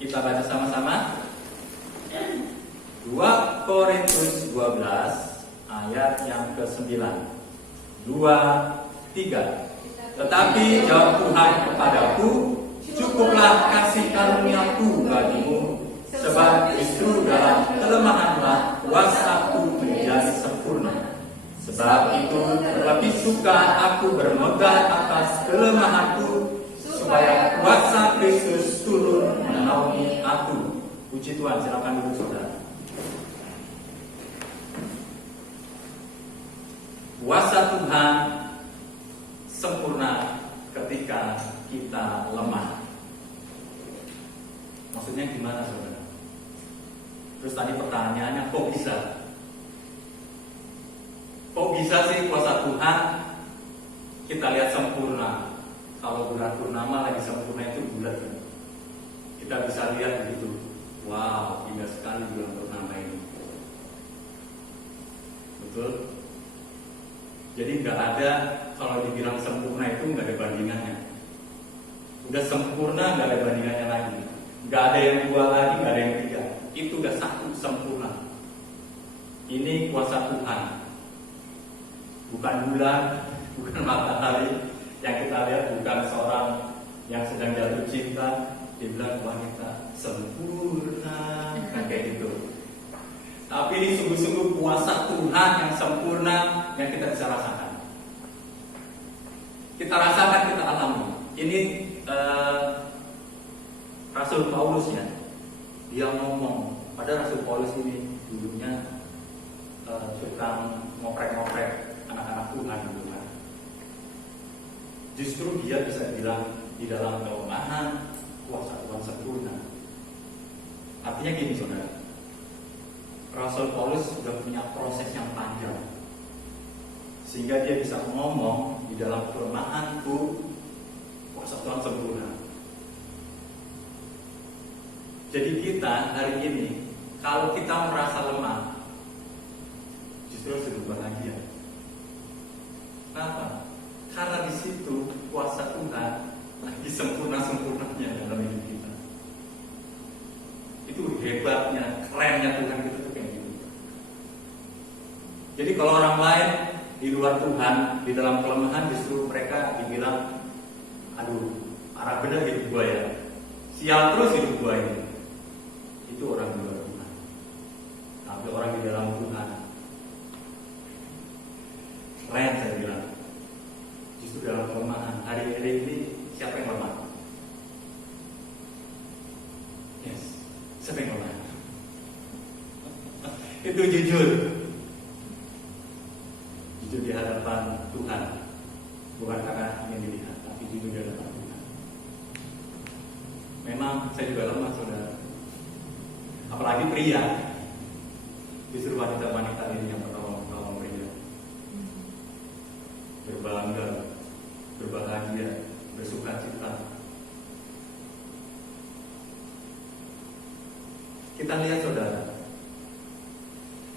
Kita baca sama-sama. 2 Korintus 12 ayat yang ke-9. 2, 3. Tetapi jawab Tuhan kepadaku, cukuplah kasih karuniaku bagimu, sebab justru dalam kelemahanlah kuasaku menjadi sempurna. Sebab itu terlebih suka aku bermegah atas kelemahanku, supaya kuasa Kristus turun menaungi aku. Puji Tuhan, silakan duduk saudara. Kuasa Tuhan sempurna ketika kita lemah. Maksudnya gimana saudara? Terus tadi pertanyaannya, kok bisa? Kok bisa sih kuasa Tuhan kita lihat sempurna? Kalau bulan purnama lagi sempurna itu bulan. Kita bisa lihat begitu. Wow, indah sekali bulan purnama ini. Betul? Jadi nggak ada, kalau dibilang sempurna itu nggak ada bandingannya. Udah sempurna nggak ada bandingannya lagi. Nggak ada yang 2 lagi, nggak ada yang 3. Itu udah satu sempurna. Ini kuasa Tuhan. Bukan bulan, bukan matahari yang kita lihat, bukan seorang yang sedang jatuh cinta dia bilang wanita sempurna, kayak gitu. Tapi ini sungguh-sungguh kuasa Tuhan yang sempurna yang kita bisa rasakan. Kita rasakan, kita alami. Ini Rasul Paulus ya, dia ngomong. Pada Rasul Paulus ini dulunya suka ngoprek-ngoprek anak-anak Tuhan gitu kan. Justru dia bisa bilang di dalam kelemahan kuasa Tuhan sempurna. Artinya gini saudara, Rasul Paulus sudah punya proses yang panjang sehingga dia bisa ngomong di dalam kelemahanku kuasa Tuhan sempurna. Jadi kita hari ini kalau kita merasa lemah justru harus berbahagia. Kenapa? Karena di situ kuasa Tuhan lagi sempurna-sempurnanya dalam hidup kita. Itu hebatnya, kerennya Tuhan kita tuh kayak gitu. Jadi kalau orang lain di luar Tuhan, di dalam kelemahan justru mereka dibilang, aduh, parah bener hidup gua ya, sial terus hidup gua ini. Itu orang di luar Tuhan. Tapi orang di dalam Tuhan, keren saya bilang. Justru dalam kelemahan, hari-hari ini siapa yang lemah? Yes, siapa yang lemah? Itu jujur di hadapan Tuhan, bukan karena ingin dilihat, tapi jujur di hadapan Tuhan. Memang saya juga lemah saudara, apalagi pria. Justru wanita-wanita ini yang menolong pria, berbangga, berbahagia, bersuka cita. Kita lihat saudara,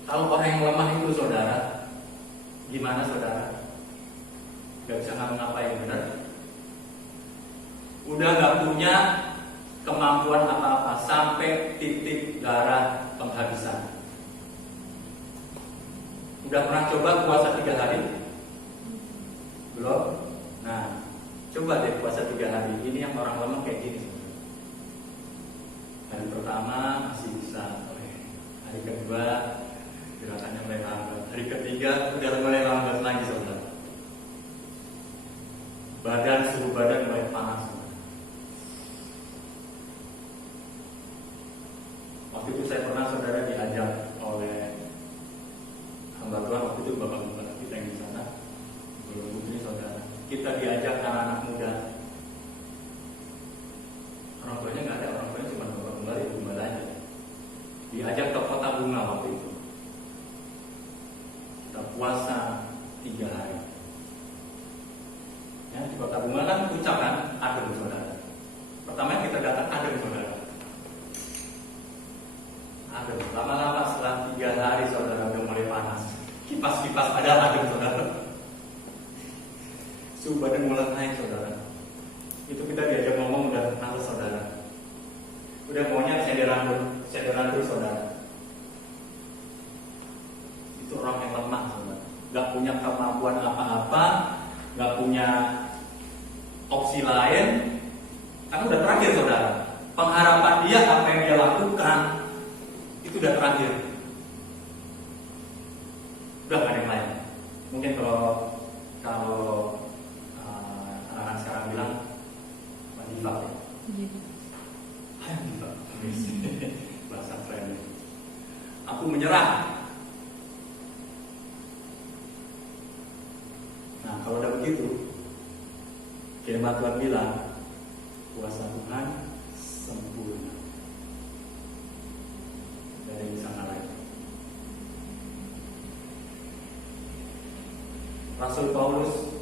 kalau orang yang lemah itu saudara, gimana saudara? Gak bisa ngapa-ngapain, benar? Udah gak punya kemampuan apa-apa sampai titik darah penghabisan. Udah pernah coba puasa 3 hari? Belum? Nah, coba deh puasa 3 hari. Ini yang orang lemah kayak gini. Hari pertama masih bisa, hari kedua gerakannya mulai lambat, hari ketiga udah mulai lambat lagi saudara. Suhu badan mulai panas. Waktu itu saya pernah saudara diajak oleh hamba Tuhan, waktu itu bapak-bapak kita yang di sana, belum putri saudara. Kita diajak anak-anak muda. Orang tuanya nggak ada, orang tuanya cuma bapak kembali gembala aja. Diajak ke Kota Bunga waktu itu. Kita puasa 3 hari. Ya, di Kota Bunga kan puncak kan, adem saudara. Pertama kita datang adem saudara. Adem. Lama-lama setelah Udah maunya senderan terus saudara. Itu orang yang lemah saudara. Gak punya kemampuan apa-apa, gak punya opsi lain. Karena udah terakhir saudara. Pengharapan dia, apa yang dia lakukan, itu udah terakhir. Udah gak ada yang lain. Mungkin kalau anak-anak sekarang bilang give up ya. Give up. Bahasa keren. Aku menyerah. Nah, kalau udah begitu, firman Tuhan bilang, kuasa Tuhan sempurna. Dari di sana lagi. Rasul Paulus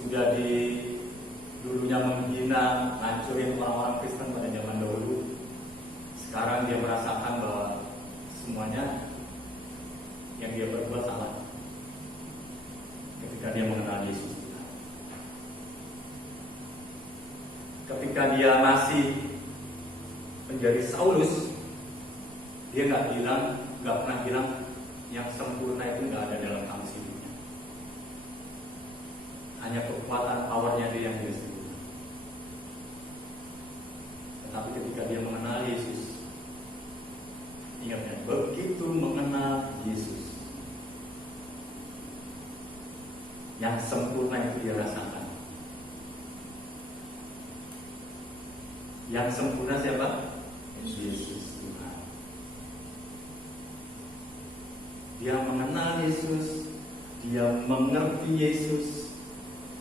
sudah dulunya menghina, hancurin orang-orang Kristen pada zaman dahulu. Sekarang dia merasakan bahwa semuanya yang dia berbuat salah. Ketika dia mengenal Yesus, ketika dia masih menjadi Saulus, dia nggak pernah bilang yang sempurna itu nggak ada dalam kamus hidupnya. Hanya kekuatan powernya dia yang dia sebut. Tetapi ketika dia mengenal Yesus, ingatnya begitu mengenal Yesus, yang sempurna itu dia rasakan. Yang sempurna siapa? Yesus Tuhan. Dia mengenal Yesus, dia mengerti Yesus,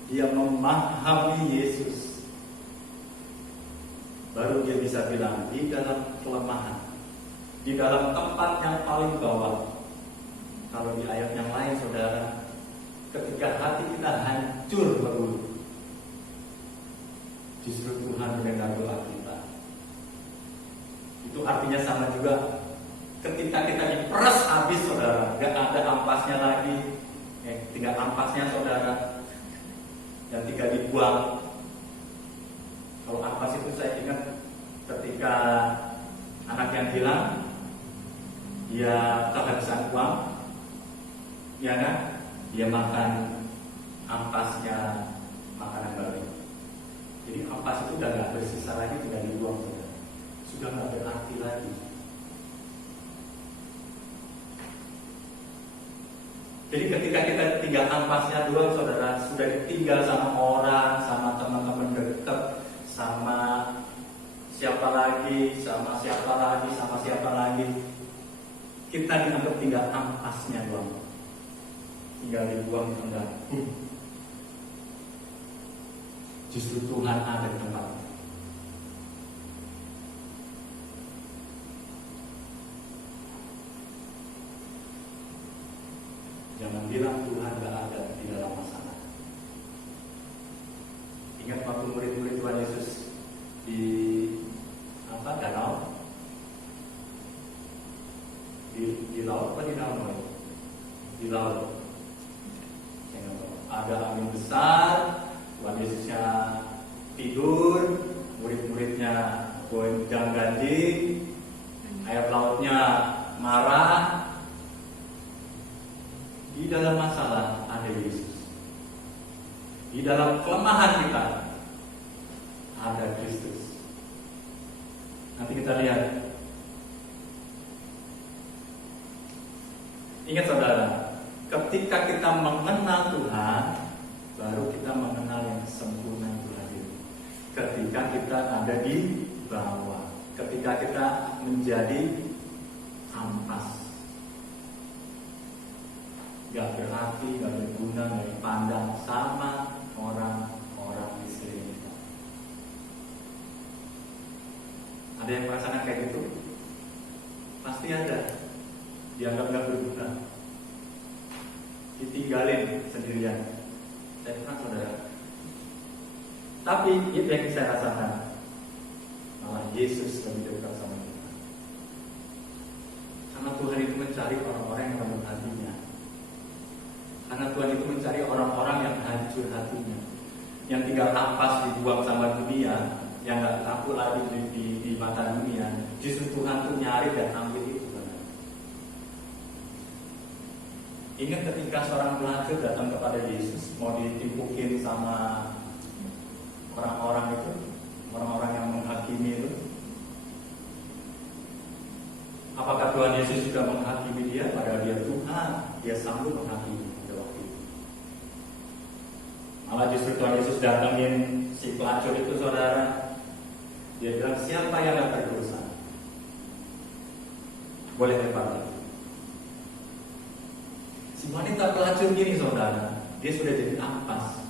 dia memahami Yesus. Baru dia bisa bilang di dalam kelemahan, di dalam tempat yang paling bawah. Kalau di ayat yang lain saudara, ketika hati kita hancur beruluh, justru Tuhan mendengar doa kita. Itu artinya sama juga ketika kita diperas habis saudara, gak ada ampasnya lagi, tinggal ampasnya saudara, dan tinggal dibuang. Kalau ampas itu saya ingat ketika anak yang hilang, dia kehabisan uang, ya kan? Dia makan ampasnya makanan babi. Jadi ampas itu udah gak bersisa lagi, sudah dibuang saudara. Sudah gak berarti lagi. Jadi ketika kita tinggal ampasnya doang saudara, sudah ditinggal sama orang, sama teman-teman dekat, sama siapa lagi, sama siapa lagi, kita dianggap tinggal ampasnya doang, tinggal dibuang saudara. Justru Tuhan ada di tempat. Jangan bilang Tuhan gak ada di dalam masalah. Ingat waktu murid-murid Tuhan Yesus di danau, di laut apa di danau? Di laut. Ada angin besar, Tuhan Yesusnya tidur, murid-muridnya gonjang-ganjing, air lautnya marah. Di dalam masalah ada Yesus. Di dalam kelemahan kita ada Kristus. Nanti kita lihat. Ingat saudara, ketika kita mengenal Tuhan, baru kita mengenal yang sempurna itu hadir. Ketika kita ada di bawah, ketika kita menjadi ampas, gak berarti, gak berguna, gak dipandang sama orang-orang di sekeliling kita. Ada yang merasakan kayak gitu? Pasti ada. Dianggap gak berguna, ditinggalin sendirian. Saya pernah saudara. Tapi itu yang saya rasakan, malah Yesus lebih dekat sama kita. Karena Tuhan itu mencari orang-orang yang lembut hatinya. Karena Tuhan itu mencari orang-orang yang hancur hatinya, yang tinggal ampas dibuang sama dunia, yang gak takut lagi di mata Justru Tuhan tuh nyari dan ambil itu. Ingat ketika seorang pelacur datang kepada Yesus, mau ditimpukin sama orang-orang itu, orang-orang yang menghakimi itu. Apakah Tuhan Yesus juga menghakimi dia? Padahal dia Tuhan, dia sanggup menghakimi pada waktu itu. Malah justru Tuhan Yesus datangin si pelacur itu, saudara. Dia bilang, siapa yang gak berdosa? Boleh lempar lagi. Si wanita pelacur gini, saudara, dia sudah jadi ampas,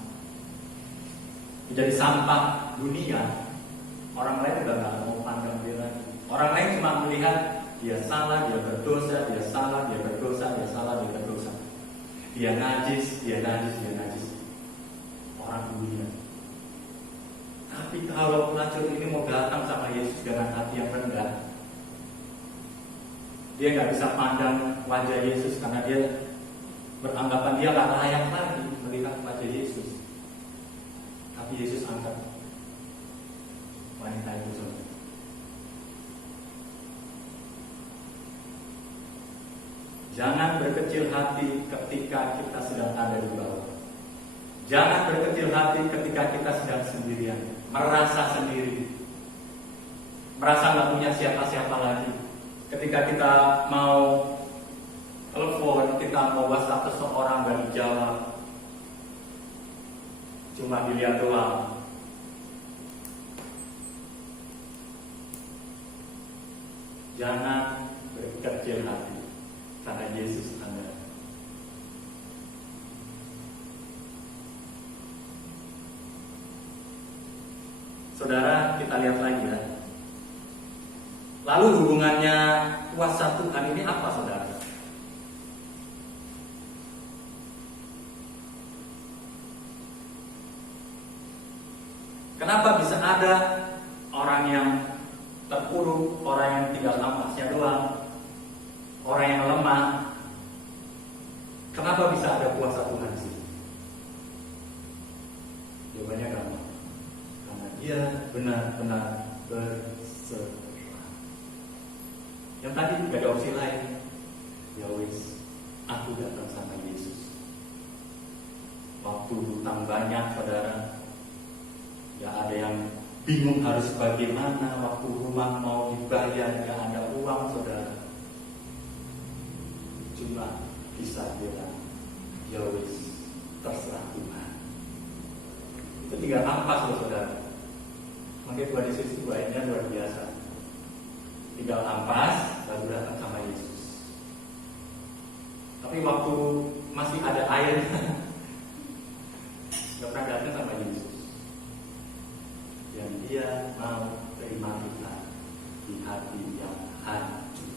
jadi sampah dunia. Orang lain udah gak mau pandang dia lagi. Orang lain cuma melihat dia salah, dia berdosa, dia salah, dia berdosa, dia salah, dia berdosa. Dia najis, dia najis, dia najis. Orang dunia. Tapi kalau pelacur ini mau datang sama Yesus dengan hati yang rendah, dia gak bisa pandang wajah Yesus karena dia beranggapan dia gak layak lagi melihat wajah Yesus. Tapi Yesus angkat wanita itu, saudara. Jangan berkecil hati ketika kita sedang ada di bawah. Jangan berkecil hati ketika kita sedang sendirian, merasa sendiri, merasa gak punya siapa-siapa lagi. Ketika kita mau telepon, kita mau WhatsApp seseorang gak dijawab, cuma dilihat doang. Jangan berkecil hati karena Yesus Anda. Saudara, kita lihat lagi ya. Lalu hubungannya kuasa Tuhan ini apa, saudara? Kenapa bisa ada orang yang terpuruk, orang yang tinggal ampasnya doang, orang yang lemah? Kenapa bisa ada kuasa Tuhan sih? Jawabannya gampang. Karena dia benar-benar berserah. Yang tadi gak ada opsi lain. Ya wis, aku datang sama Yesus. Waktu hutang banyak, saudara. Ya ada yang bingung harus bagaimana. Waktu rumah mau dibayar, gak ada uang, saudara. Cuma bisa bilang, ya wis, terserah Tuhan. Itu tinggal ampas loh, saudara. Mungkin Tuhan Yesus itu baiknya luar biasa. Tinggal ampas, baru datang sama Yesus. Tapi waktu masih ada air, gak pernah datang sama Yesus. Yang dia mau terima kita di hati yang hancur.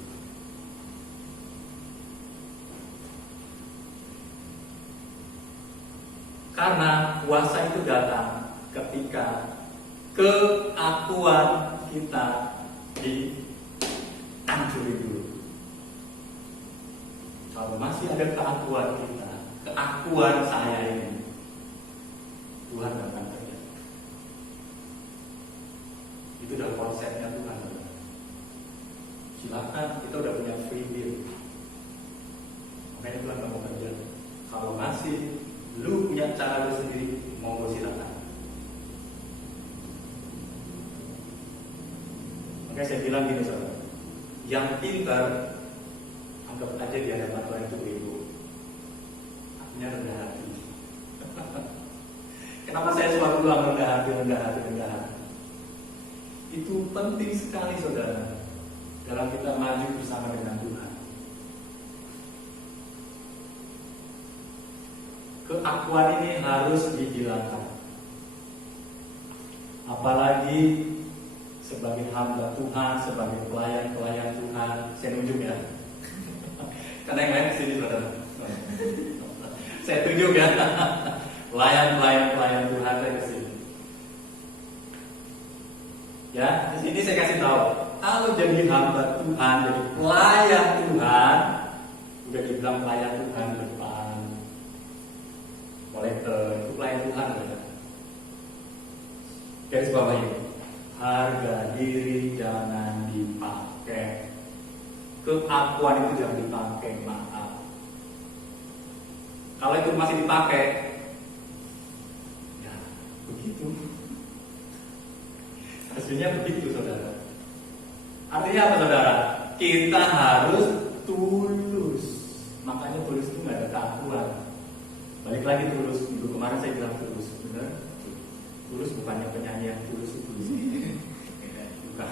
Karena kuasa itu datang ketika keakuan kita dihancurin dulu. Kalau masih ada keakuan kita, keakuan saya ini, Tuhan akan terjadi. Itu udah konsepnya Tuhan. Silakan, kita udah punya free will. Makanya Tuhan gak mau kerja. Kalau masih lu punya cara lu sendiri, monggo silakan. Makanya saya bilang gini, saudara, yang pintar anggap aja di hadapan Tuhan itu ego, artinya rendah hati. Kenapa saya selalu bilang rendah hati, rendah hati, rendah hati? Itu penting sekali, saudara, dalam kita maju bersama dengan Tuhan. Keakuan ini harus dihilangkan. Apalagi sebagai hamba Tuhan, sebagai pelayan-pelayan Tuhan. Saya tunjuk ya. Karena yang lain kesini, saudara. Saya tunjuk ya. Pelayan-pelayan Tuhan saya kesini. Ya, di sini saya kasih tahu. Kalau jadi hamba Tuhan, jadi pelayan Tuhan, udah dibilang pelayan Tuhan depan. Kolektor, itu pelayan Tuhan, saudara. Garis bawah ini. Harga diri jangan dipakai. Keakuan itu jangan dipakai, maaf. Kalau itu masih dipakai, ya begitu. Hasilnya begitu, saudara. Artinya apa, saudara? Kita harus tulus. Makanya tulus itu nggak ada keakuan. Balik lagi tulus. Minggu kemarin saya bilang tulus, benar? Tulus bukannya penyanyi yang tulus itu. Bukan.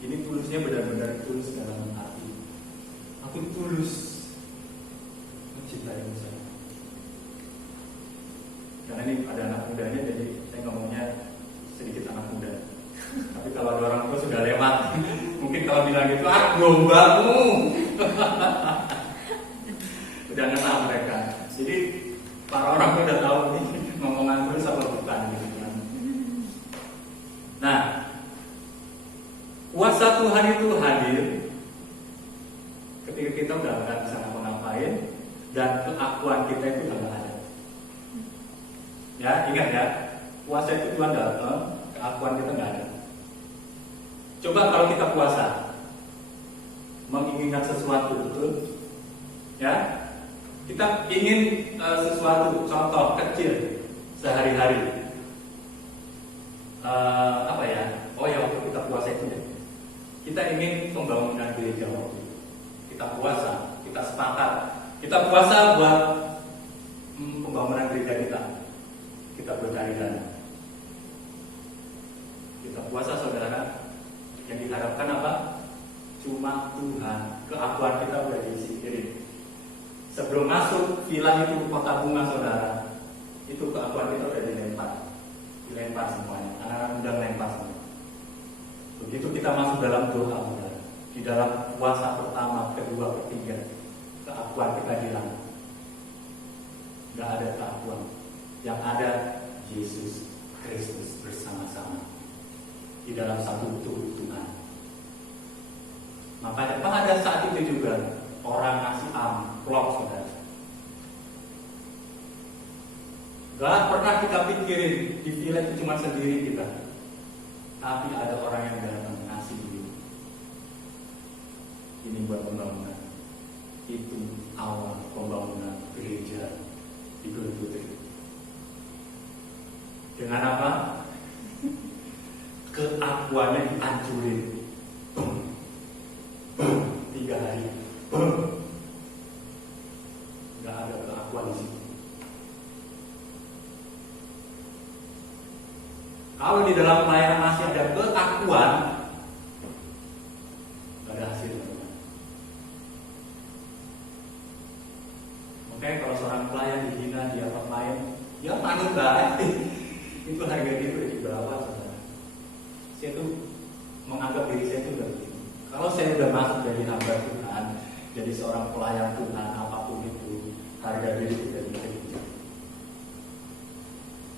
Ini tulusnya benar-benar tulus dalam hati. Aku tulus mencintai saya. Karena ini ada anak mudanya, jadi saya ngomongnya sedikit anak muda. Tapi kalau ada orang tua sudah lewat, mungkin kalau bilang gitu, gombamu. Udah kenal mereka. Jadi para orang tua udah tahu nih ngomongan tulus apa bukan gitu kan. Nah, kuasa Tuhan itu hadir ketika kita udah nggak bisa ngapa-ngapain dan keakuan kita itu udah nggak ada. Ya, ingat ya, puasa itu Tuhan datang, keakuan kita nggak ada. Coba kalau kita puasa, menginginkan sesuatu, betul? Ya, kita ingin sesuatu, contoh kecil sehari-hari. Apa ya? Oh ya, waktu kita puasa itu deh. Kita ingin pembangunan gereja waktu itu. Kita puasa, kita sepakat. Kita puasa buat pembangunan gereja kita. Kita bercari dana. Kita puasa, saudara. Yang diharapkan apa? Cuma Tuhan. Keakuan kita udah disingkirin. Sebelum masuk villa itu kota bunga, saudara, itu keakuan kita udah dilempar semuanya. Anak-anak muda melempar semua. Begitu kita masuk dalam doa, saudara, di dalam puasa pertama, kedua, ketiga, keakuan kita hilang. Gak ada keakuan. Yang ada Yesus Kristus bersama-sama di dalam satu tubuh Tuhan. Makanya pada saat itu juga orang ngasih amplop, saudara. Gak pernah kita pikirin di villa itu cuma sendiri kita, tapi ada orang yang datang ngasih dulu. Ini buat pembangunan. Itu awal pembangunan gereja di Gunung Putri. Dengan apa? Keakuannya dihancurin. 3 hari. Gak ada keakuan di situ. Kalau di dalam pelayanan masih ada keakuan, gak ada hasil. Makanya kalau seorang pelayan dihina, dia apa-apain, ya manut lah. Itu harga diri udah di bawah, saudara. Saya tuh menganggap diri saya itu udah begini. Kalau saya udah masuk jadi hamba Tuhan, jadi seorang pelayan Tuhan, apapun itu, harga diri udah tinggi.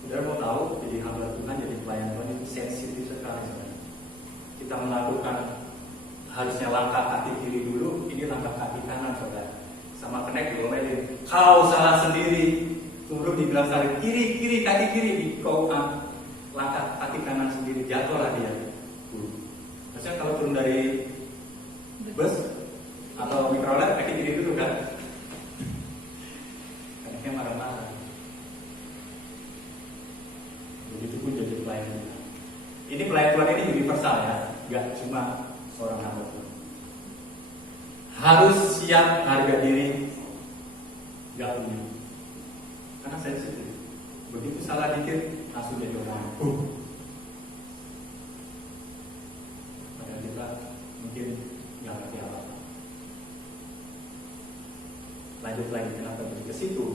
Saudara mau tahu, jadi hamba Tuhan, jadi pelayan Tuhan itu sensitif sekali, saudara. Kita melakukan harusnya langkah kaki kiri dulu, ini langkah kaki kanan, saudara. Sama kenek diomelin, kau salah sendiri. Turun dibilang saling kiri kaki kiri, kau langkah kaki kanan sendiri, jatuhlah dia. Maksudnya kalau turun dari bus atau mikrolet kaki kiri dulu kan, kaneknya marah-marah. Begitu pun jadi pelayan. Ini pelayan Tuhan ini universal ya, nggak cuma seorang hamba Tuhan. Harus siap harga diri, nggak punya. Karena saya sendiri, begitu salah dikit langsung jadi orang. Padahal kita mungkin nggak ngerti apa-apa. Lanjut lagi, kenapa jadi ke situ?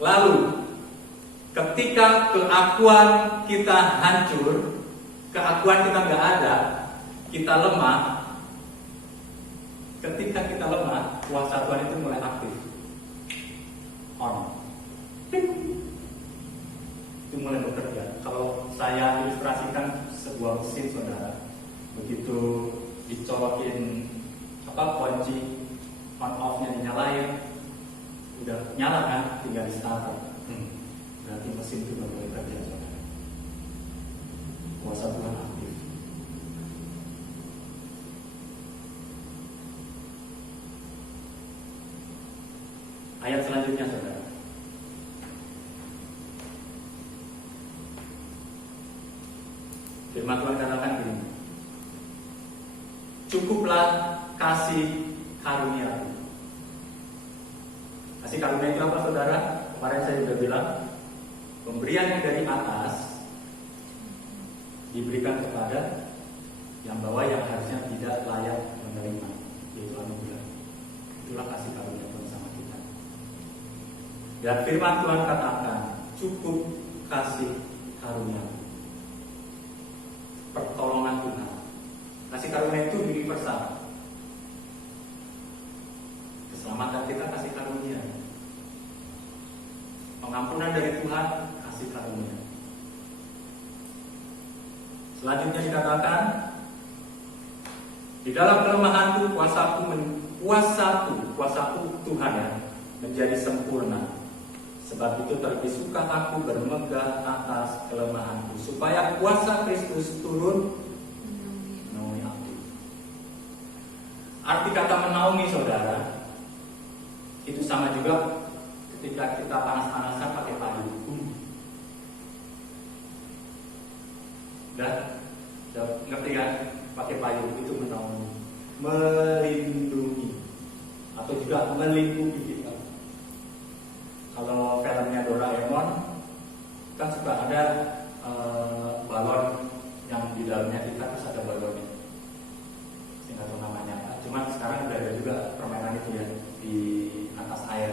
Lalu, ketika keakuan kita hancur, keakuan kita nggak ada, kita lemah. Ketika kita lemah, kuasa Tuhan itu mulai aktif. Itu mulai bekerja. Kalau saya ilustrasikan sebuah mesin, saudara, begitu dicolokin kunci on off-nya dinyalain, udah nyala kan, tinggal di starter. Berarti mesin itu mulai bekerja, saudara. Kuasa Tuhan aktif. Ayat selanjutnya saudara. Firman Tuhan katakan begini. Cukuplah kasih karunia. Kasih karunia itu apa saudara? Kemarin saya sudah bilang, pemberian yang dari atas diberikan kepada yang bawah yang harusnya tidak layak menerima, yaitu anugerah. Itulah kasih karunia Tuhan sama kita. Dan firman Tuhan katakan, cukup kasih karunia, pertolongan Tuhan. Kasih karunia itu universal. Keselamatan kita kasih karunia. Pengampunan dari Tuhan kasih karunia. Selanjutnya dikatakan, di dalam kelemahanku kuasaku Tuhan ya, menjadi sempurna. Sebab itu terbisukan aku bermegah atas kelemahanku, supaya kuasa Kristus turun menaungi aku. Arti kata menaungi saudara, itu sama juga ketika kita panas-panasan pakai payung. Dan ngerti kan? Pakai payung itu menaungi, melindungi, atau juga melindungi kita. Kalau filmnya Doraemon kan suka ada balon yang di dalamnya kita terus ada balonnya. Saya nggak tahu namanya apa. Cuman sekarang udah ada juga permainan itu ya di atas air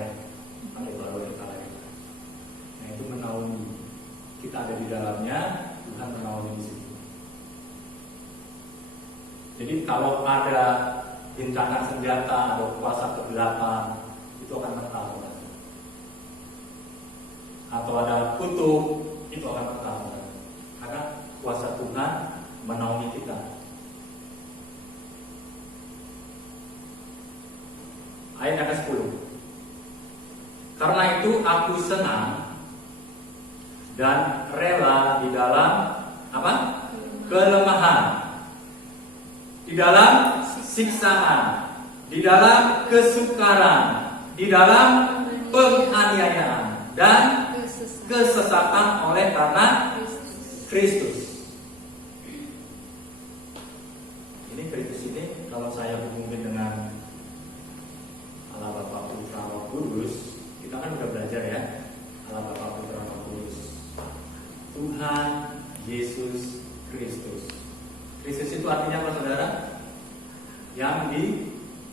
pakai balon kita lagi. Nah itu menaungi. Kita ada di dalamnya, Tuhan menaungi di situ. Jadi kalau ada rintangan senjata atau kuasa kegelapan itu akan mental. Atau ada kutuk itu akan mental. Karena kuasa Tuhan menaungi kita. Ayat yang ke-10. Karena itu aku senang dan rela di dalam apa? Kelemahan, di dalam siksaan, di dalam kesukaran, di dalam penganiayaan dan kesesakan oleh karena Kristus. Ini Kristus ini kalau saya hubungin dengan Allah Bapa Putra Roh Kudus, kita kan udah belajar ya, Allah Bapa Putra Roh Kudus, Tuhan Yesus Kristus. Kristus itu artinya apa saudara? Yang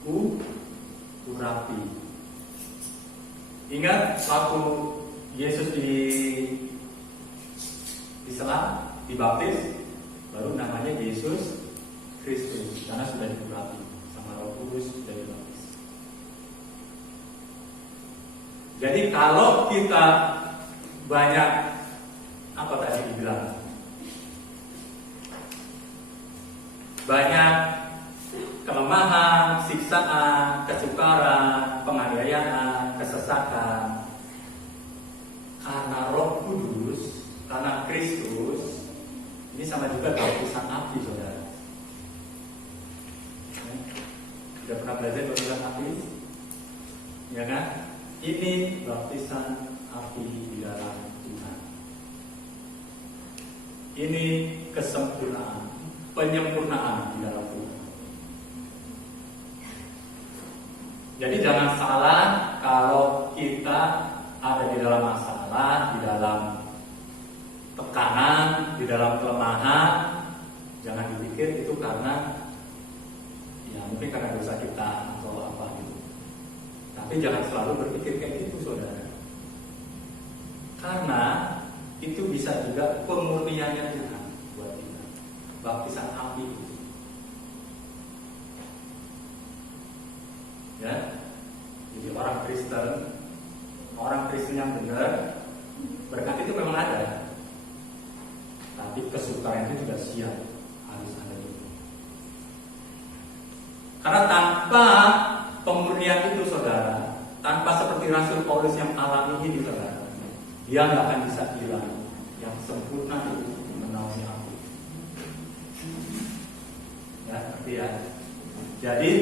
diurapi. Ingat waktu Yesus diselam, dibaptis, baru namanya Yesus Kristus karena sudah diurapi sama Roh Kudus, sudah dibaptis. Jadi kalau kita banyak apa tadi dibilang, banyak kelemahan, siksaan, kesukaran, penganiayaan, kesesakan, karena Roh Kudus, karena Kristus, ini sama juga baptisan api, saudara. Sudah pernah belajar baptisan api? Ya kan? Ini baptisan api di dalam Tuhan. Ini kesempurnaan, penyempurnaan di dalam Tuhan. Jadi jangan salah kalau kita ada di dalam masalah, di dalam tekanan, di dalam kelemahan, jangan dipikir itu karena ya mungkin karena dosa kita atau apa gitu. Tapi jangan selalu berpikir kayak gitu, saudara. Karena itu bisa juga pemurniannya Tuhan buat kita. Baptisan api itu. Ya. Jadi orang Kristen yang benar, berkat itu memang ada. Tapi kesukaran itu juga siap, harus ada juga. Karena tanpa pemurnian itu saudara, tanpa seperti Rasul Paulus yang alami ini saudara, dia nggak akan bisa bilang yang sempurna itu menaungi aku. Ya, ngerti ya. Jadi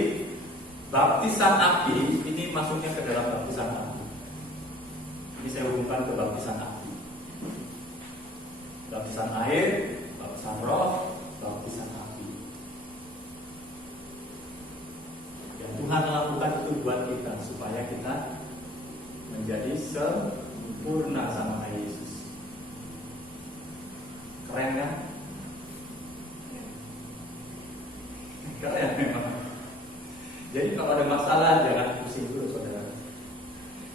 baptisan api ini masuknya ke dalam baptisan api. Ini saya hubungkan ke baptisan api. Baptisan air, baptisan roh, baptisan api. Yang Tuhan lakukan itu buat kita supaya kita menjadi sempurna sama kayak Yesus. Keren kan? Keren memang. Jadi kalau ada masalah jangan pusing dulu saudara.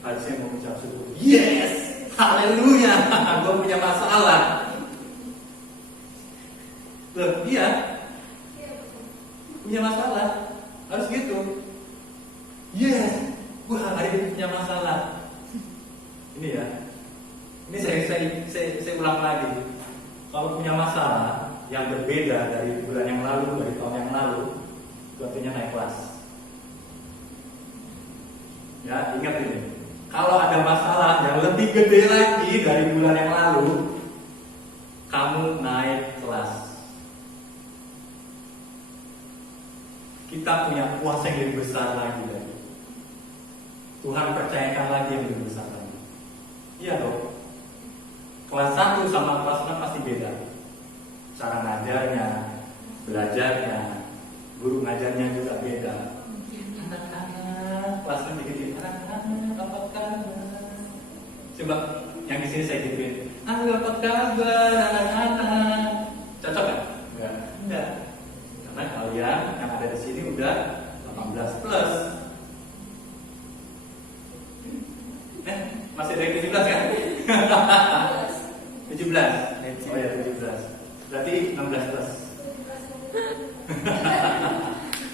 Harusnya mengucap syukur. Yes, haleluya, gue punya masalah. Loh, iya, punya masalah, harus gitu. Yes, gue hari ini punya masalah. Ini ya, ini saya ulang lagi. Kalau punya masalah yang berbeda dari bulan yang lalu, dari tahun yang lalu, itu artinya naik kelas. Ya, ingat ini. Kalau ada masalah yang lebih gede lagi dari bulan yang lalu, kamu naik kelas. Kita punya kuasa yang lebih besar lagi dari Tuhan percayakan lagi yang lebih besar lagi. Iya dong. Kelas 1 sama kelas 6 pasti beda. Cara ngajarnya, belajarnya, guru ngajarnya juga beda. Anak-anak, kelasnya dikit-dikit. Anak-anak, apa kabar? Coba yang di sini saya gituin. Apa kabar anak-anak? Cocok kan? Enggak. Karena kalian yang ada di sini udah 18 plus. Masih dari 17 kan? 17. Oh ya 17. Berarti 16 plus.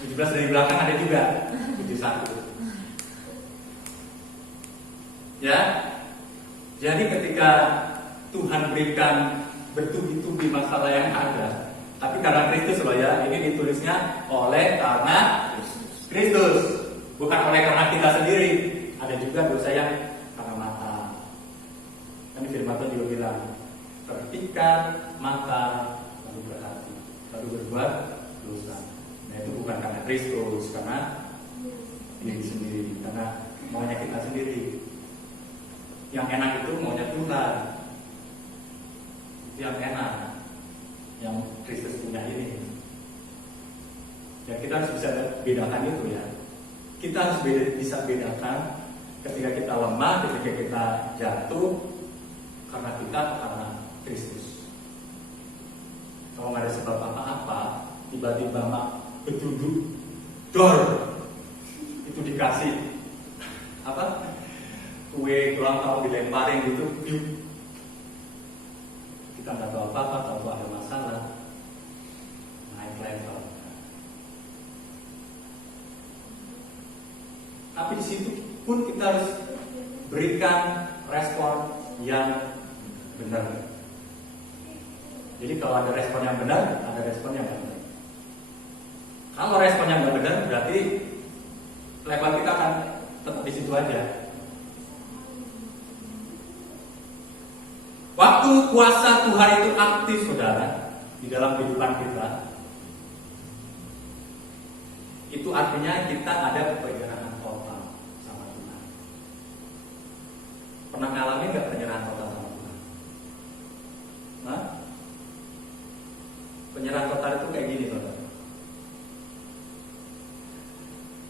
17 dari belakang ada juga. 71. Ya. Jadi ketika Tuhan berikan bertubi-tubi masalah yang ada, tapi karena Kristus loh ya, ini ditulisnya oleh karena Kristus, bukan oleh karena kita sendiri. Ada juga dosa yang karena mata. Kan firman Tuhan juga bilang, terpikat mata lalu berhati, lalu berbuat dosa. Nah itu bukan karena Kristus, karena diri sendiri, karena maunya kita sendiri. Yang enak itu maunya Tuhan. Itu yang enak, yang Kristus punya ini. Ya kita harus bisa bedakan itu ya. Kita harus bisa bedakan ketika kita lemah, ketika kita jatuh karena kita karena Kristus. Kalau nggak ada sebab apa-apa, tiba-tiba betuduk, dor, itu dikasih apa? Kue ulang tahun dilemparin gitu, kita nggak tahu apa-apa, tahu ada masalah, naik level. Tapi di situ pun kita harus berikan respon yang benar. Jadi kalau ada respon yang benar, ada respon yang nggak benar. Kalau respon yang nggak benar, berarti level kita akan tetap di situ aja. Waktu kuasa Tuhan itu aktif, saudara, di dalam kehidupan kita, itu artinya kita ada penyerahan total sama Tuhan. Pernah ngalamin nggak penyerahan total sama Tuhan? Nah, penyerahan total itu kayak gini, saudara.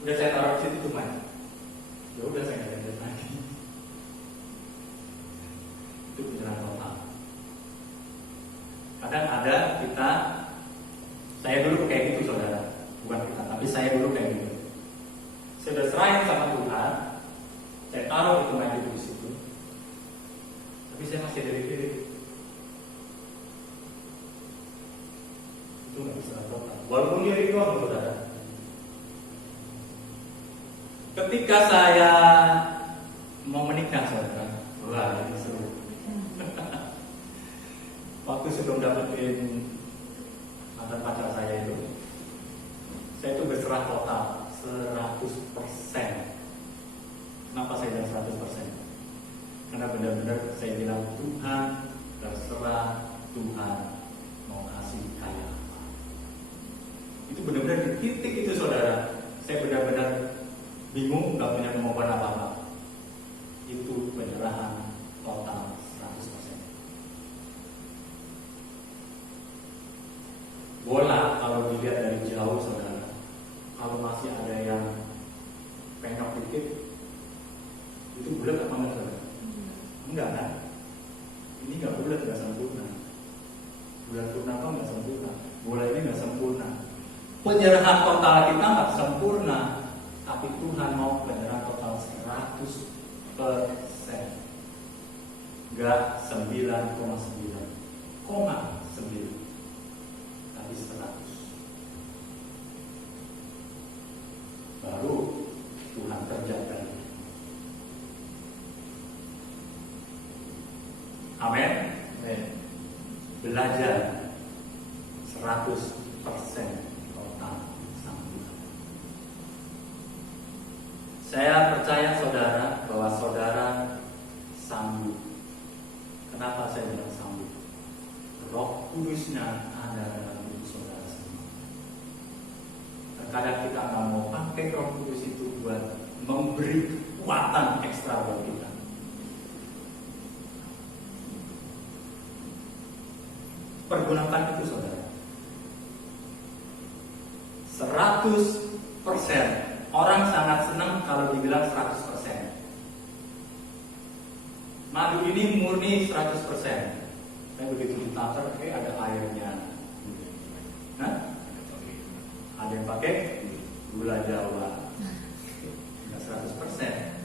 Udah saya taruh di situ cuma, ya udah saya nggak lanjut lagi. Itu penyerahan total. Kadang ada kita, saya dulu kayak gitu saudara, bukan kita, tapi saya dulu kayak gitu. Saya udah serahin sama Tuhan, saya taruh itu main di situ, tapi saya masih dari diri. Itu nggak bisa total. Walaupun dia itu saudara. Ketika saya mau menikah saudara, wah ini seru. Waktu sebelum dapetin mantan pacar saya itu berserah total 100%. Kenapa saya bilang 100%? Karena benar-benar saya bilang Tuhan, terserah Tuhan mau kasih kayak apa. Itu benar-benar di titik itu saudara, saya benar-benar bingung, nggak punya kemampuan apa-apa. Itu penyerahan masih ada yang penyok dikit, itu bulat apa enggak saudara? Enggak kan? Ini enggak bulat, enggak sempurna. Bulan purnama enggak sempurna, bola ini enggak sempurna. Penyerahan total kita enggak sempurna, tapi Tuhan mau penyerahan total 100%. Enggak 9,9, tapi 100. Baru Tuhan kerjakan. Amin. Belajar 100% total sanggup. Saya percaya saudara bahwa saudara sanggup. Kenapa saya bilang sanggup? Roh Kudusnya ada dalam diri saudara semua. Terkadang kita nggak mau pakai Roh Kudus itu buat memberi kekuatan ekstra buat kita. Pergunakan itu saudara. 100%. Orang sangat senang kalau dibilang 100%. Madu ini murni 100%. Saya begitu ditatar, ada airnya. Nah, ada yang pakai gula Jawa. Nggak 100%.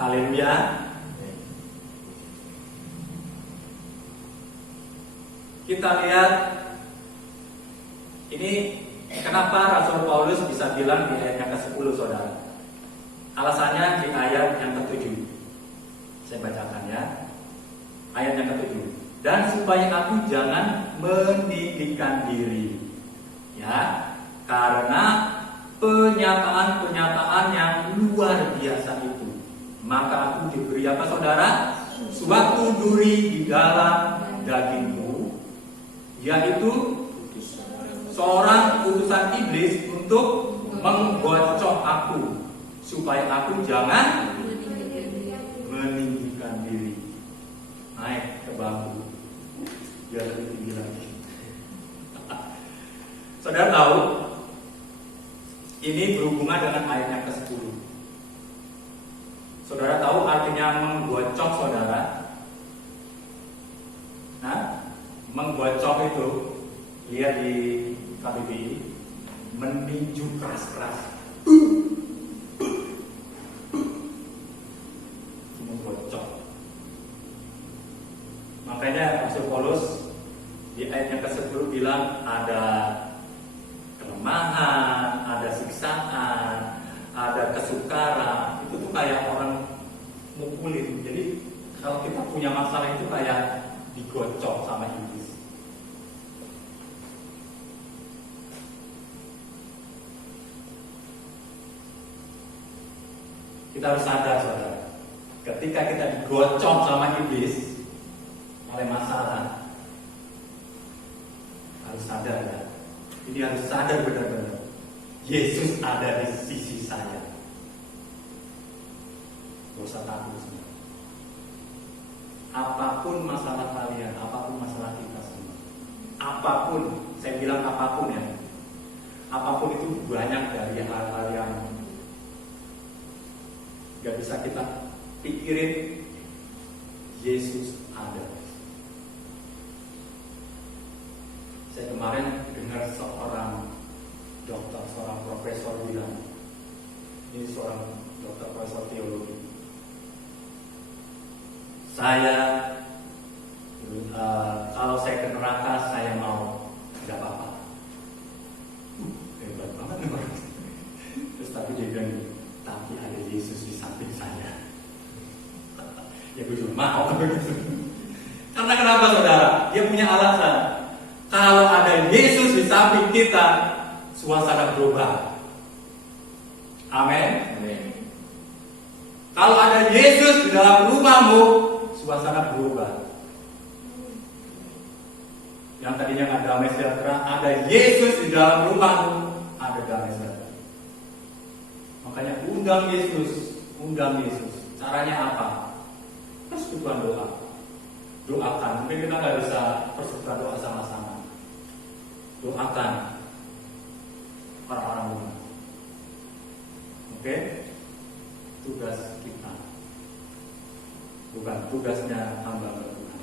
Haleluya. Kita lihat ini kenapa Rasul Paulus bisa bilang di ayat yang ke-10 saudara. Alasannya di ayat yang ke-7. Saya bacakan ya. Ayat yang ke-7. Dan supaya aku jangan meninggikan diri. Ya, karena penyataan-penyataan yang luar biasa itu. Maka aku diberi apa saudara? Suatu duri di dalam dagingku, yaitu seorang utusan iblis untuk menggocok aku, supaya aku jangan meninggikan diri. Naik ke bangku, biar lebih tinggi lagi. Saudara tahu, ini berhubungan dengan ayat yang ke-10. Saudara tahu artinya menggocok saudara? Nah, menggocok itu, lihat di KBBI, meninju keras-keras. Menggocok. Makanya Rasul Paulus di ayat yang ke-10 bilang ada kelemahan, ada siksaan, ada kesukaran. Itu tuh kayak orang mukulin. Jadi kalau kita punya masalah itu kayak digocok sama iblis. Kita harus sadar saudara, ketika kita digocok sama iblis oleh masalah, harus sadar ya. Ini harus sadar benar-benar. Yesus ada di sisi saya. Gak usah takut semua. Apapun masalah kalian, apapun masalah kita semua, apapun, saya bilang apapun ya, apapun itu banyak dari hal-hal yang gak bisa kita pikirin. Yesus ada. Saya kemarin dengar seorang dokter, seorang profesor bilang, ini seorang dokter profesor teologi, saya kalau saya ke neraka saya mau, tidak apa-apa. Hebat banget nih orang. Terus tapi dia bilang, tapi ada Yesus di samping saya. Ya gue cuma mau begitu. Karena kenapa saudara? Dia punya alasan. Kalau ada Yesus di samping kita, suasana berubah. Amin. Kalau ada Yesus di dalam rumahmu, suasana berubah. Yang tadinya nggak damai sejahtera, ada Yesus di dalam rumahmu, ada damai sejahtera. Makanya undang Yesus, undang Yesus. Caranya apa? Persekutuan doa. Doakan. Mungkin kita nggak bisa persekutuan doa sama-sama. doakan orang-orang rumah. Oke? Tugas kita, bukan tugasnya hamba Tuhan.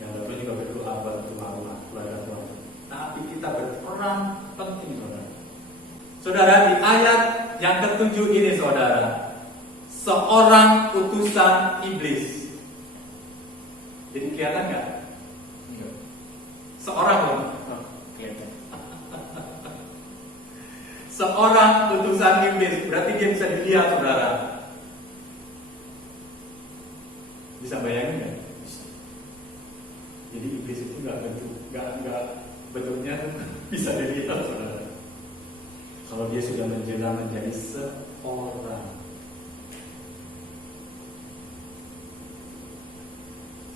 Yang lalu juga berdoa buat rumah-rumah keluarga Tuhan. Tapi kita berperan penting, saudara. Saudara, di ayat yang ke-7 ini, saudara, seorang utusan iblis. Jadi kelihatan nggak? Seorang loh. Kelihatan. Seorang utusan iblis, berarti dia bisa dilihat, saudara. Bisa bayangin nggak? Jadi iblis itu nggak bentuknya bisa dilihat, saudara. Kalau dia sudah menjelma menjadi seorang,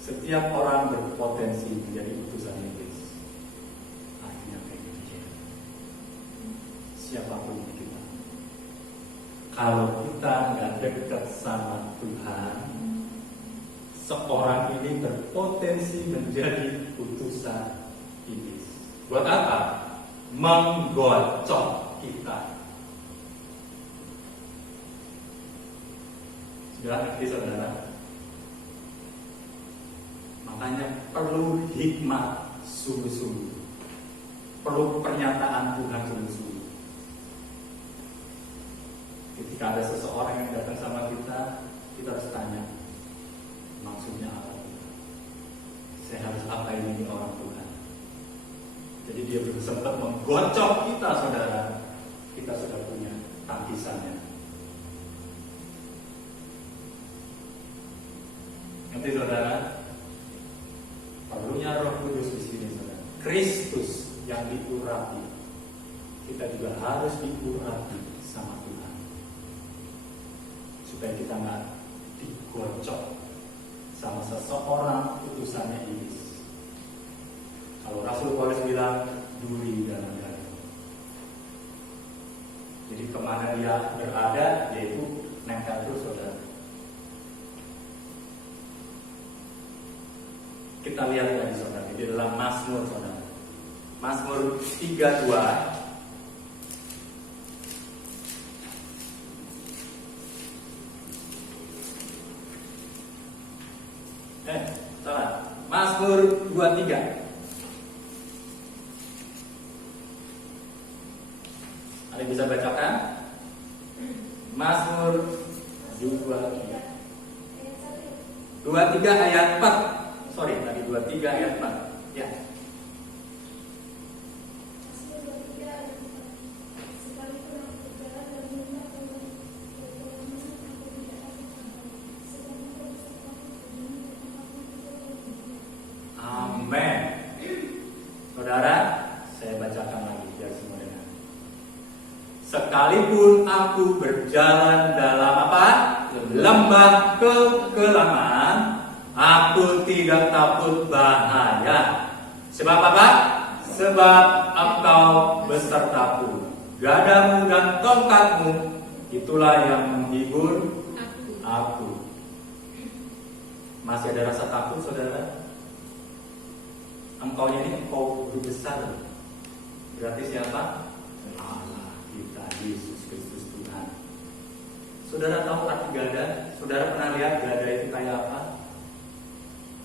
setiap orang berpotensi menjadi utusan iblis. Akhirnya kayak gitu ya. Siapapun kita, kalau kita nggak dekat sama Tuhan, seorang ini berpotensi menjadi utusan iblis. Buat apa? Menggocok kita. Sudah ngerti, saudara? Makanya perlu hikmat sungguh-sungguh, perlu pernyataan Tuhan sungguh-sungguh. Ketika ada seseorang yang datang sama kita, kita harus tanya, maksudnya apa? Saya harus apa ini orang Tuhan? Jadi dia belum sempat menggocok kita, saudara, kita sudah punya tangkisannya. Nanti, saudara, perlunya Roh Kudus di sini, saudara. Kristus yang diurapi, kita juga harus diurapi sama Tuhan, supaya kita nggak digocok sama seseorang utusannya iblis. Kalau Rasul Paulus bilang duri dalam daging. Jadi kemana dia berada, yaitu nempel terus, saudara. Kita lihat lagi, saudara, di dalam Mazmur, saudara. Mazmur 32. Salah. Mazmur 23. Ada bisa bacakan? Mazmur 23 ayat 4. Sorry, tadi 23 ayat 4. Ya. Amin. Saudara, saya bacakan lagi biar semua dengar. Sekalipun aku berjalan dalam apa? Lembah kekelaman, aku tidak takut bahaya. Sebab apa? Sebab Engkau besertaku. Gadamu dan tongkatmu, itulah yang menghibur aku. Masih ada rasa takut, saudara? Engkaunya ini engkau guru besar. Berarti siapa? Allah kita, Yesus Kristus Tuhan. Saudara tahu arti gada? Saudara pernah lihat gada itu kayak apa?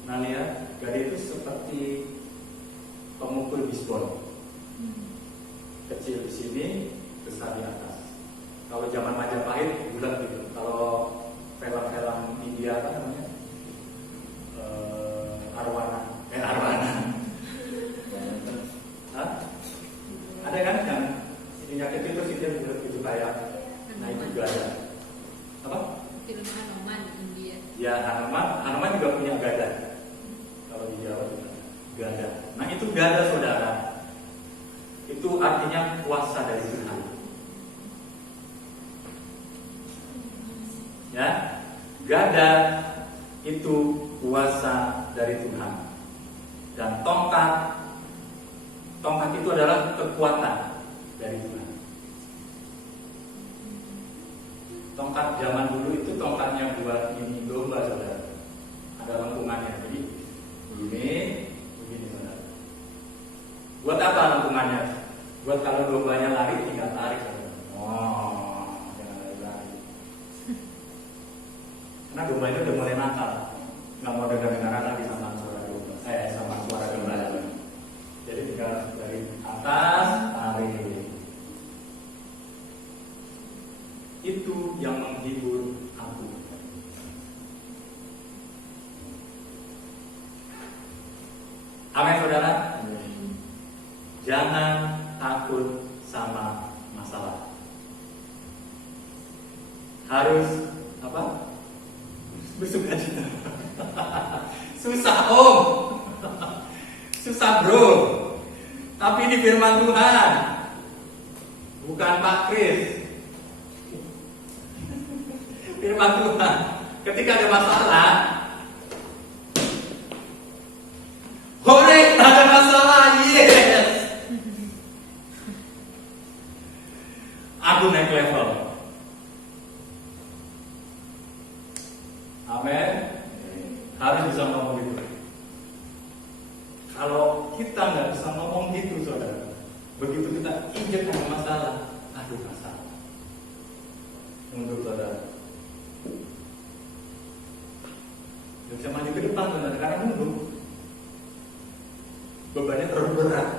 Pernah lihat? Gada itu seperti pemukul bisbol. Kecil di sini, besar di atas. Kalau zaman Majapahit bulat gitu. Kalau film-film India apa namanya? Arwana. Hah? Ada kan yang ininya kecil terus dia bulat gitu kayak. Nah itu gada. Apa? Film Hanuman India. Ya Hanuman juga punya gada. Kalau di Jawa juga gada. Nah itu gada, saudara. Itu artinya kuasa dari Tuhan. Ya, gada itu kuasa dari Tuhan. Dan tongkat itu adalah kekuatan dari Tuhan. Tongkat zaman dulu itu tongkatnya buat ini domba, saudara. Ada lengkungannya. Jadi ini Begini saudara. Buat apa lengkungannya? Buat kalau dombanya lari tinggal tarik saudara. Oh, jangan lari-lari. Karena domba itu udah mulai nakal, nggak mau dengar-dengaran lagi sama suara domba. Sama suara gembala. Jadi tinggal dari atas tarik. Itu yang menghibur aku. Amin saudara. Jangan takut sama masalah. Harus apa? Bersukacita. Susah om. Susah bro. Tapi ini firman Tuhan. Bukan Pak Kris. Firman Tuhan. Ketika ada masalah, hore, ada masalah, yes. Aku naik level. Amin. Harus bisa ngomong gitu. Kalau kita nggak bisa ngomong gitu, saudara, begitu kita injek sama masalah, aduh masalah. Untuk saudara, nggak bisa maju ke depan, saudara, karena mundur. Bebannya terlalu berat.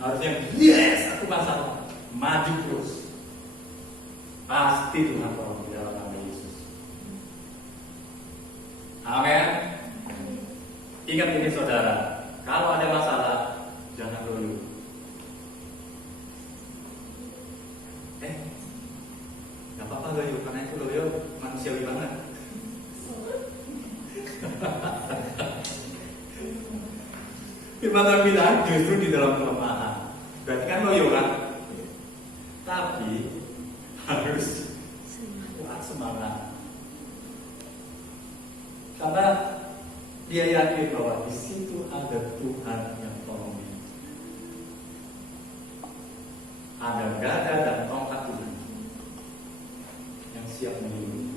Harusnya yes, aku masalah, maju terus. Pasti Tuhan tolong di dalam nama Yesus. Amin. Ingat ini saudara, kalau ada masalah jangan loyo. Gak apa-apa loyo, karena itu loyo manusiawi banget. Firman Tuhan bilang justru di dalam kelemahan. Berarti kan loyo kan? Tapi harus kuat semangat. Karena dia yakin bahwa di situ ada Tuhan yang tolong dia. Ada gada dan tongkat Tuhan yang siap melindungi.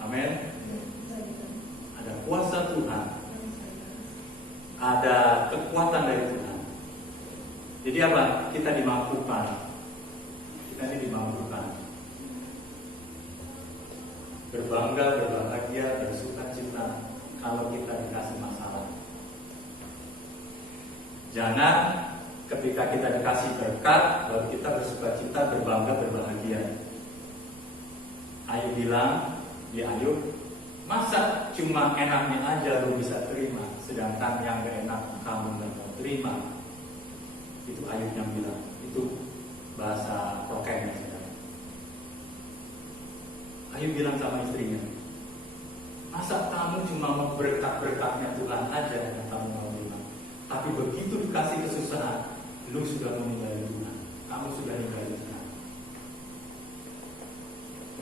Amin. Ada kuasa Tuhan. Ada kekuatan dari Tuhan. Jadi apa? Kita dimampukan. Kita ini dimampukan. Berbangga, berbahagia, bersukacita kalau kita dikasih masalah. Jangan ketika kita dikasih berkat lalu kita bersukacita, berbangga, berbahagia. Ayub bilang di Ayub, masa cuma enaknya aja lu bisa terima, sedangkan yang gak enak kamu gak mau terima. Itu Ayub yang bilang. Itu bahasa Rokenya. Ayub bilang sama istrinya, masa kamu cuma mau berkat-berkatnya Tuhan aja yang kamu mau terima, tapi begitu dikasih kesusahan, lu sudah meninggalkan Tuhan, kamu sudah meninggalkan Tuhan.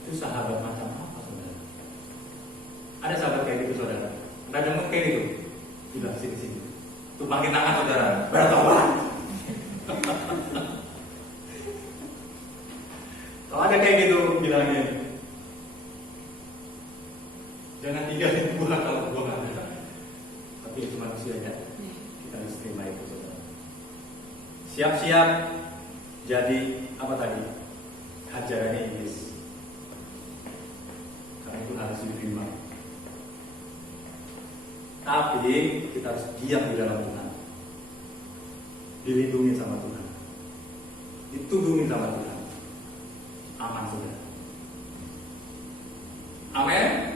Itu sahabat macam apa saudara? Ada sahabat kayak gitu saudara? Ada yang kayak gitu? Tidak, sini. Tumpangin tangan saudara, bertobat. Kalau ada kayak gitu, bilangnya, jangan tinggalin gua kalau gua nggak ada. Tapi itu manusia aja. Kita harus terima itu saudara. Siap-siap jadi apa tadi? Hajarannya iblis. Karena itu harus diterima. Tapi kita harus diam di dalam Tuhan. Dilindungi sama Tuhan. Ditundungi sama Tuhan. Aman saudara. Amin.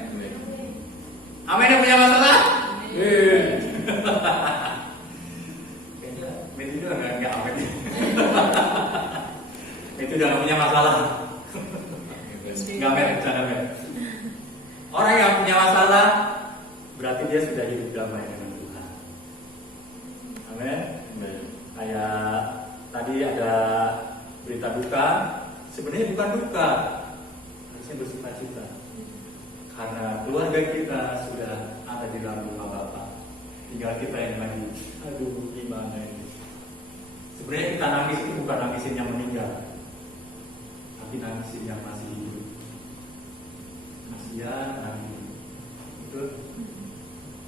Amin yang punya masalah? Kayaknya itu juga nggak amin. Itu jangan punya masalah. Nggak amin, jangan amin. Orang yang punya masalah berarti dia sudah hidup damai dengan Tuhan. Amin. Kayak tadi ada berita duka, sebenarnya bukan duka, harusnya bersukacita. Karena keluarga kita sudah ada di dalam rumah Bapa. Tinggal kita yang lagi, aduh gimana ini. Sebenarnya kita nangis itu bukan nangisin yang meninggal, tapi nangisin yang masih hidup. Masih ya nangis. Betul?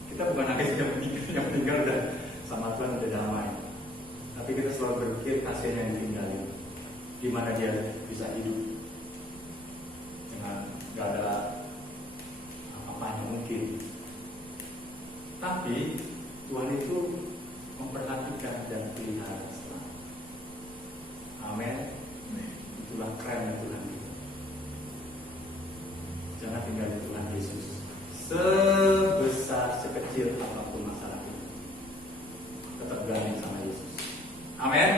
Kita bukan nangis yang meninggal udah sama Tuhan udah damai. Tapi kita selalu berpikir kasihan yang ditinggalin. Gimana dia bisa hidup dengan gak ada apa yang mungkin. Tapi Tuhan itu memperhatikan dan pelihara selalu. Amin. Itulah kerennya Tuhan kita. Jangan tinggalin Tuhan Yesus. Sebesar sekecil apapun masalah kita, tetap gandeng sama Yesus. Amin.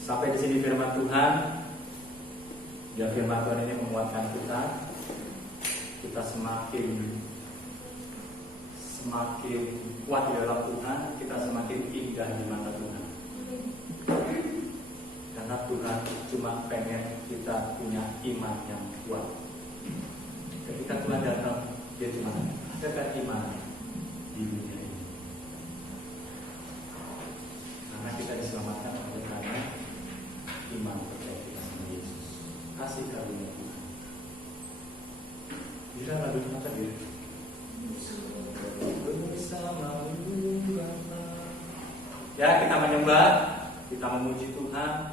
Sampai di sini firman Tuhan. Dan firman Tuhan ini menguatkan kita. Kita semakin kuat di dalam Tuhan. Kita semakin indah di mata Tuhan. Karena Tuhan cuma pengen kita punya iman yang kuat. Ketika Tuhan datang, dia cuma adakan iman di dunia ini. Karena kita diselamatkan oleh karena iman percaya kita sama Yesus. Kasih karunia Tuhan. Bila lalu kata dia bersama. Ya, kita menyembah, kita memuji Tuhan.